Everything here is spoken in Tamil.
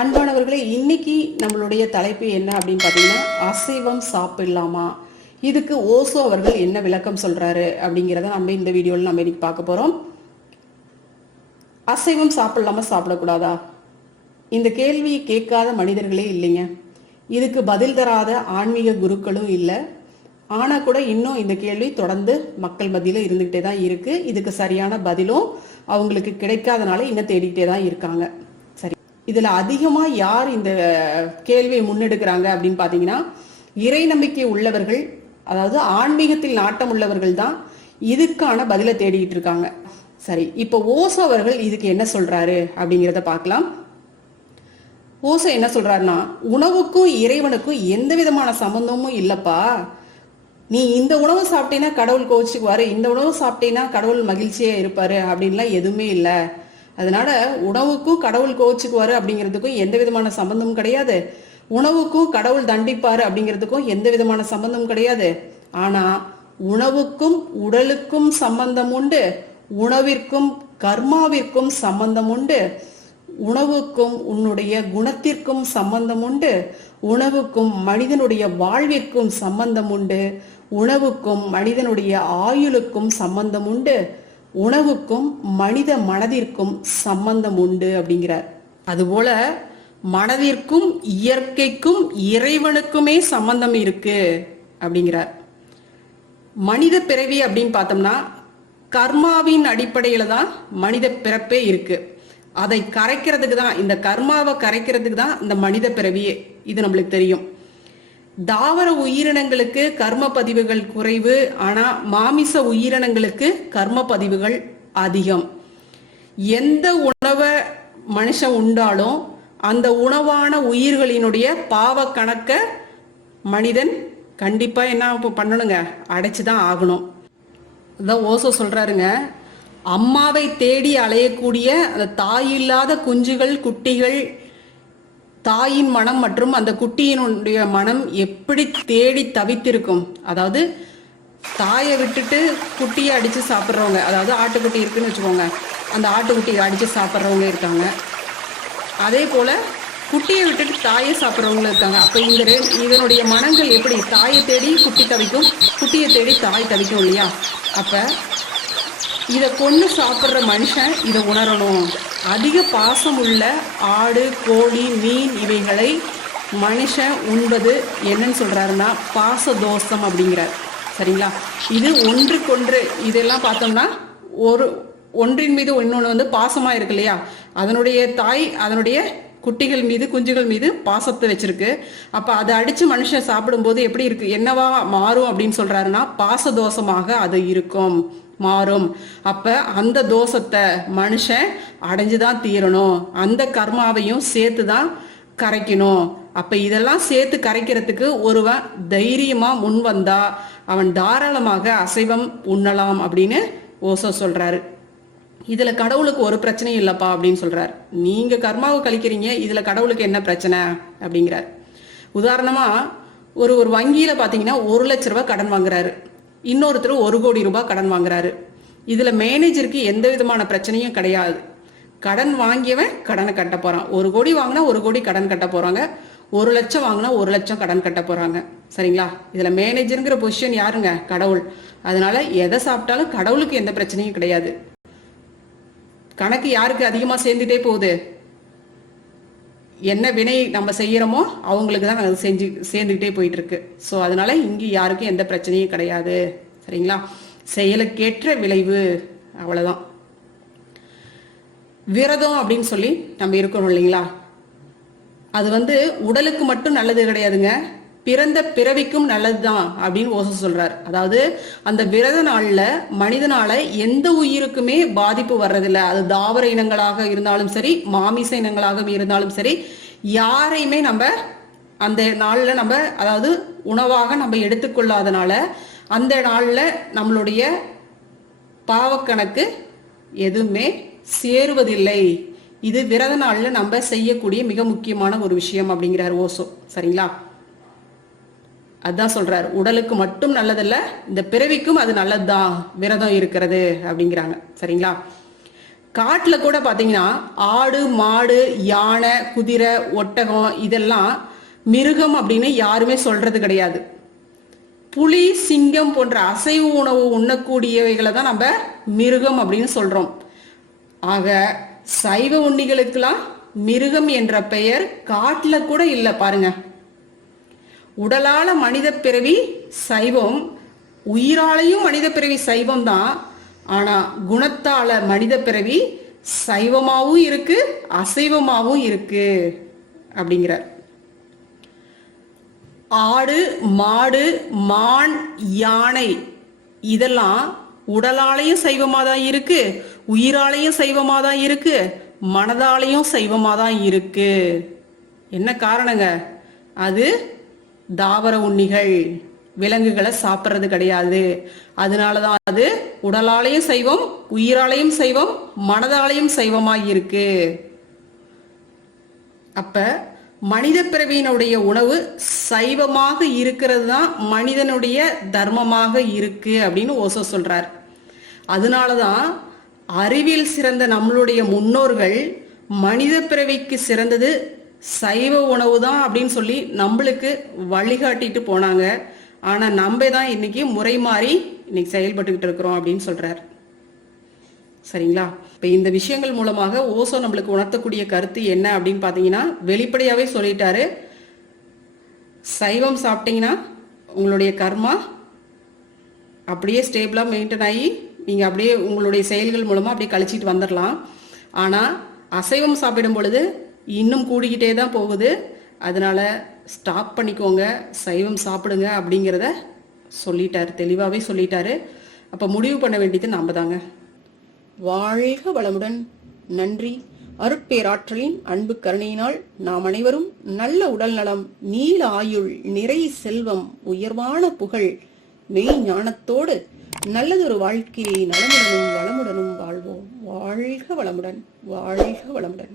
அன்பானவர்களே, இன்னைக்கு நம்மளுடைய தலைப்பு என்ன அப்படின்னு பார்த்தீங்கன்னா, அசைவம் சாப்பிடலாமா? இதுக்கு ஓசோ அவர்கள் என்ன விளக்கம் சொல்றாரு அப்படிங்கிறத நம்ம இந்த வீடியோவில் நம்ம இன்னைக்கு பார்க்க போறோம். அசைவம் சாப்பிடலாமா சாப்பிடக்கூடாதா? இந்த கேள்வியை கேட்காத மனிதர்களே இல்லைங்க. இதுக்கு பதில் தராத ஆன்மீக குருக்களும் இல்லை. ஆனா கூட இன்னும் இந்த கேள்வி தொடர்ந்து மக்கள் மத்தியில இருந்துகிட்டே தான் இருக்கு. இதுக்கு சரியான பதிலும் அவங்களுக்கு கிடைக்காதனால இன்னும் தேடிக்கிட்டே தான் இருக்காங்க. சரி, இதுல அதிகமா யார் இந்த கேள்வியை முன்னெடுக்கிறாங்க அப்படின்னு பாத்தீங்கன்னா, இறை நம்பிக்கை உள்ளவர்கள், அதாவது ஆன்மீகத்தில் நாட்டம் உள்ளவர்கள் தான் இதுக்கான பதிலை தேடிக்கிட்டு இருக்காங்க. சரி, இப்போ ஓசோ அவர்கள் இதுக்கு என்ன சொல்றாரு அப்படிங்கிறத பார்க்கலாம். ஓசோ என்ன சொல்றாருன்னா, உணவுக்கும் இறைவனுக்கும் எந்த விதமான சம்பந்தமும் இல்லப்பா. நீ இந்த உணவு சாப்பிட்டீங்கன்னா கடவுள் கோச்சுக்குவாரு, இந்த உணவு சாப்பிட்டீங்கன்னா கடவுள் மகிழ்ச்சியா இருப்பாரு அப்படின்லாம் எதுவுமே இல்லை. அதனால உணவுக்கும் கடவுள் கோச்சுக்குவாரு அப்படிங்கிறதுக்கும் எந்த விதமான சம்பந்தமும் கிடையாது. உணவுக்கும் கடவுள் தண்டிப்பாரு அப்படிங்கிறதுக்கும் எந்த விதமான சம்பந்தமும் கிடையாது. ஆனா உணவுக்கும் உடலுக்கும் சம்பந்தம் உண்டு, உணவிற்கும் கர்மாவிற்கும் சம்பந்தம் உண்டு, உணவுக்கும் உன்னுடைய குணத்திற்கும் சம்பந்தம் உண்டு, உணவுக்கும் மனிதனுடைய வாழ்விற்கும் சம்பந்தம் உண்டு, உணவுக்கும் மனிதனுடைய ஆயுளுக்கும் சம்பந்தம் உண்டு, உணவுக்கும் மனித மனதிற்கும் சம்பந்தம் உண்டு அப்படிங்கிறார். அதுபோல மனதிற்கும் இயற்கைக்கும் இறைவனுக்குமே சம்பந்தம் இருக்கு அப்படிங்கிறார். மனித பிறவி அப்படின்னு பார்த்தோம்னா கர்மாவின் அடிப்படையில தான் மனித பிறப்பே இருக்கு. அதை கரைக்கிறதுக்கு தான், இந்த கர்மாவை கரைக்கிறதுக்கு தான் இந்த மனித பிறவியே. இது நம்மளுக்கு தெரியும். தாவர உயிரினங்களுக்கு கர்ம பதிவுகள் குறைவு, ஆனா மாமிச உயிரினங்களுக்கு கர்ம பதிவுகள் அதிகம். எந்த உணவை மனுஷன் உண்டாலும் அந்த உணவான உயிர்களினுடைய பாவ கணக்க மனிதன் கண்டிப்பா என்ன பண்ணணுங்க, அடைச்சுதான் ஆகணும். அதான் ஓசோ சொல்றாருங்க, அம்மாவை தேடி அலையக்கூடிய அந்த தாயில்லாத குஞ்சுகள், குட்டிகள், தாயின் மனம் மற்றும் அந்த குட்டியினுடைய மனம் எப்படி தேடி தவித்திருக்கும். அதாவது தாயை விட்டுட்டு குட்டியை அடிச்சு சாப்பிட்றவங்க, அதாவது ஆட்டுக்குட்டி இருக்குன்னு வச்சுக்கோங்க, அந்த ஆட்டுக்குட்டியை அடிச்சு சாப்பிட்றவங்க இருக்காங்க. அதே போல குட்டியை விட்டுட்டு தாயை சாப்பிட்றவங்களும் இருக்காங்க. அப்போ இதனுடைய மனங்கள் எப்படி தாயை தேடி குட்டி தவிக்கும், குட்டியை தேடி தாய் தவிக்கும் இல்லையா? அப்போ இதை கொண்டு சாப்பிட்ற மனுஷன் இதை உணரணும். அதிக பாசம் உள்ள ஆடு, கோழி, மீன் இவைகளை மனுஷன் உண்பது என்னன்னு சொல்றாருன்னா பாசதோஷம் அப்படிங்கிறார். சரிங்களா? இது ஒன்றுக்கொன்று, இதெல்லாம் பார்த்தோம்னா ஒன்றின் மீது இன்னொன்று வந்து பாசமா இருக்கு இல்லையா? அதனுடைய தாய் அதனுடைய குட்டிகள் மீது, குஞ்சுகள் மீது பாசத்தை வச்சிருக்கு. அப்ப அதை அடிச்சு மனுஷன் சாப்பிடும்போது எப்படி இருக்கு, என்னவா மாறும் அப்படின்னு சொல்றாருன்னா பாசதோஷமாக அது இருக்கும், மாறும். அப்ப அந்த தோஷத்தை மனுஷன் அடைஞ்சுதான் தீரணும், அந்த கர்மாவையும் சேர்த்து தான் கரைக்கணும். அப்ப இதெல்லாம் சேர்த்து கரைக்கிறதுக்கு ஒருவன் தைரியமா முன் வந்தா அவன் தாராளமாக அசைவம் உண்ணலாம் அப்படின்னு ஓசோ சொல்றாரு. இதுல கடவுளுக்கு ஒரு பிரச்சனையும் இல்லப்பா அப்படின்னு சொல்றாரு. நீங்க கர்மாவை கழிக்கிறீங்க, இதுல கடவுளுக்கு என்ன பிரச்சனை அப்படிங்கிறார். உதாரணமா ஒரு வங்கியில பாத்தீங்கன்னா 1 லட்ச ரூபாய் கடன் வாங்குறாரு, இன்னொருத்தர் 1 கோடி ரூபாய் கடன் வாங்குறாரு. இதுல மேனேஜருக்கு எந்த விதமான பிரச்சனையும் கிடையாது. கடன் வாங்கியவன் கடனை கட்ட போறான். 1 கோடி வாங்கினா 1 கோடி கடன் கட்ட போறாங்க, 1 லட்சம் வாங்கினா 1 லட்சம் கடன் கட்ட போறாங்க. சரிங்களா? இதுல மேனேஜருங்கிற பொசிஷன் யாருங்க? கடவுள். அதனால எதை சாப்பிட்டாலும் கடவுளுக்கு எந்த பிரச்சனையும் கிடையாது. கணக்கு யாருக்கு அதிகமா சேர்ந்துட்டே போகுது, என்ன வினை நம்ம செய்யறோமோ அவங்களுக்கு தான் அது சேர்ந்துக்கிட்டே போயிட்டு இருக்கு. ஸோ அதனால இங்கே யாருக்கும் எந்த பிரச்சனையும் கிடையாது. சரிங்களா? செயலுக்கேற்ற விளைவு, அவ்வளவுதான். விரதம் அப்படின்னு சொல்லி நம்ம இருக்கணும் இல்லைங்களா? அது வந்து உடலுக்கு மட்டும் நல்லது கிடையாதுங்க, பிறந்த பிறவிக்கும் நல்லதுதான் அப்படின்னு ஓசோ சொல்றாரு. அதாவது அந்த விரத நாள்ல மனிதனால எந்த உயிருக்குமே பாதிப்பு வர்றதில்லை. அது தாவர இனங்களாக இருந்தாலும் சரி, மாமிச இனங்களாக இருந்தாலும் சரி, யாரையுமே நம்ம அந்த நாள்ல நம்ம அதாவது உணவாக நம்ம எடுத்துக்கொள்ளாதனால அந்த நாள்ல நம்மளுடைய பாவக்கணக்கு எதுவுமே சேருவதில்லை. இது விரத நாள்ல நம்ம செய்யக்கூடிய மிக முக்கியமான ஒரு விஷயம் அப்படிங்கிறார் ஓசோ. சரிங்களா? அதான் சொல்றாரு, உடலுக்கு மட்டும் நல்லதல்ல, இந்த பிறவிக்கும் அது நல்லதுதான் விரதம் இருக்கிறது அப்படிங்கிறாங்க. சரிங்களா? காட்டுல கூட பாத்தீங்கன்னா ஆடு மாடு யானை குதிரை ஒட்டகம் இதெல்லாம் மிருகம் அப்படின்னு யாருமே சொல்றது கிடையாது. புலி சிங்கம் போன்ற அசைவ உணவு உண்ணக்கூடியவைகளை தான் நம்ம மிருகம் அப்படின்னு சொல்றோம். ஆக சைவ உண்ணிகளுக்கெல்லாம் மிருகம் என்ற பெயர் காட்டுல கூட இல்லை பாருங்க. உடலால மனித பிறவி சைவம், உயிராலையும் மனித பிறவி சைவம் தான். ஆனா குணத்தால மனித பிறவி சைவமாவும் இருக்கு அசைவமாவும் இருக்கு அப்படிங்கிறார். ஆடு மாடு மான் யானை இதெல்லாம் உடலாலையும் சைவமா தான் இருக்கு, உயிராலையும் சைவமா தான் இருக்கு, மனதாலையும் சைவமா தான் இருக்கு. என்ன காரணங்க? அது தாவர உண்ணிகள், விலங்குகளை சாப்பிட்றது கிடையாது. அதனாலதான் அது உடலாலையும் சைவம், உயிராலையும் சைவம், மனதாலையும் சைவமா இருக்கு. அப்ப மனித பிறவியினுடைய உணவு சைவமாக இருக்கிறது தான் மனிதனுடைய தர்மமாக இருக்கு அப்படின்னு ஓசோ சொல்றார். அதனாலதான் அறிவில் சிறந்த நம்மளுடைய முன்னோர்கள் மனித பிறவிக்கு சிறந்தது சைவ உணவு தான் அப்படின்னு சொல்லி நம்மளுக்கு வழிகாட்டிட்டு போனாங்க. ஆனா நம்ம தான் இன்னைக்கு முறை மாறி இன்னைக்கு செயல்பட்டுக்கிட்டு இருக்கிறோம் அப்படின்னு சொல்றார். சரிங்களா? இப்ப இந்த விஷயங்கள் மூலமாக ஓசோ நம்மளுக்கு உணர்த்தக்கூடிய கருத்து என்ன அப்படின்னு பாத்தீங்கன்னா, வெளிப்படையாவே சொல்லிட்டாரு. சைவம் சாப்பிட்டீங்கன்னா உங்களுடைய கர்மா அப்படியே ஸ்டேபிளா மெயின்டைன் ஆகி நீங்க அப்படியே உங்களுடைய செயல்கள் மூலமா அப்படியே கழிச்சிட்டு வந்துடலாம். ஆனா அசைவம் சாப்பிடும் பொழுது இன்னும் கூடிக்கிட்டே தான் போகுது. அதனால ஸ்டாப் பண்ணிக்கோங்க, சைவம் சாப்பிடுங்க அப்படிங்கிறத சொல்லிட்டாரு, தெளிவாகவே சொல்லிட்டாரு. அப்போ முடிவு பண்ண வேண்டியது நாம தாங்க. வாழ்க வளமுடன். நன்றி. அருட்பேராற்றலின் அன்பு கருணையினால் நாம் அனைவரும் நல்ல உடல் நலம், நீல ஆயுள், நிறை செல்வம், உயர்வான புகழ், மெய் ஞானத்தோடு நல்லதொரு வாழ்க்கையை நலமுடனும் வளமுடனும் வாழ்வோம். வாழ்க வளமுடன். வாழ்க வளமுடன்.